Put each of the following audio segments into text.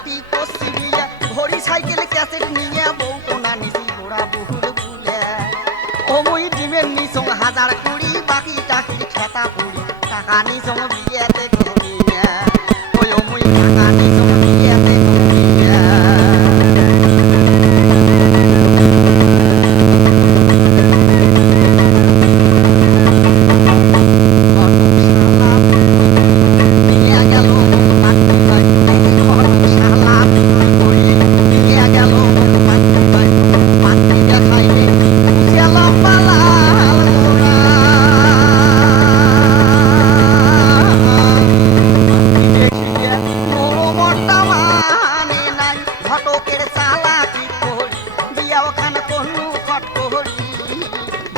নাতি কষি ভরি সাইকেল, ক্যাসেট নিয়ে বউ কোনা নিছি ঘোড়া, বহুর বুলে। ও মুই ডিমের নিসং হাজার কুড়ি, বাকি টাকির খেতা পুরি। টাকা নিসং বিয়েতে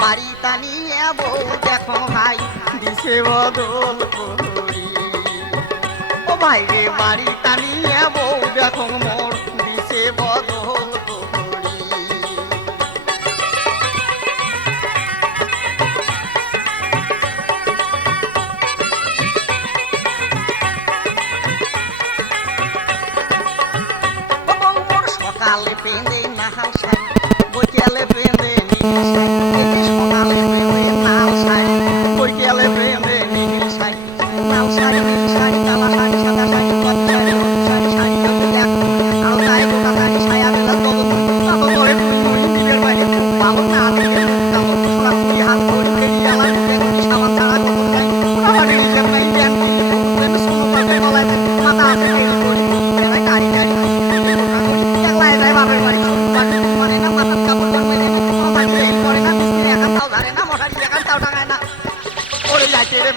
বাড়ি টানিয়ে বউ দেখো ভাই, দিছে বদল করি। ও ভাই রে, বাড়ি টানিয়ে বউ দেখো মোর দিছে বদল সকালে পেঁদে নাহাল সাই বৈকালে পেঁদে নীল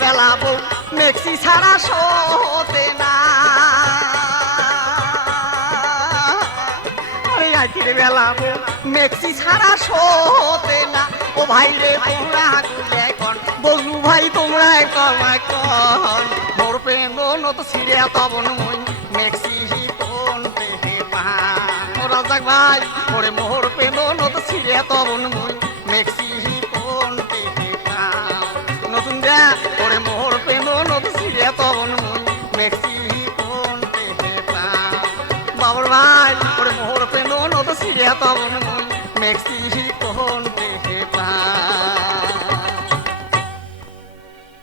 বেলা বউ মেক্সি ছাড়া না রাতের বেলা, মেক্সি ছাড়া শোতে না। ও ভাই রে, তোমরা গুলে কন। বলু ভাই, তোমরা কমায় কন। মোর প্রেম নত সিরে তবন মই মেক্সি হি কোন পেহে পান। ও রাজাক ভাই, ওরে মোর প্রেম নত সিরে তবন মই মেক্সি কোন পেহে পান। নতুন দে, ওরে মোর প্রেম নত সিরে তবন মই মেক্সি কোন পেহে পান। বাবর ভাই, ওরে মোর യതോന്നും മെക്സിക്കോൺ ദേഹ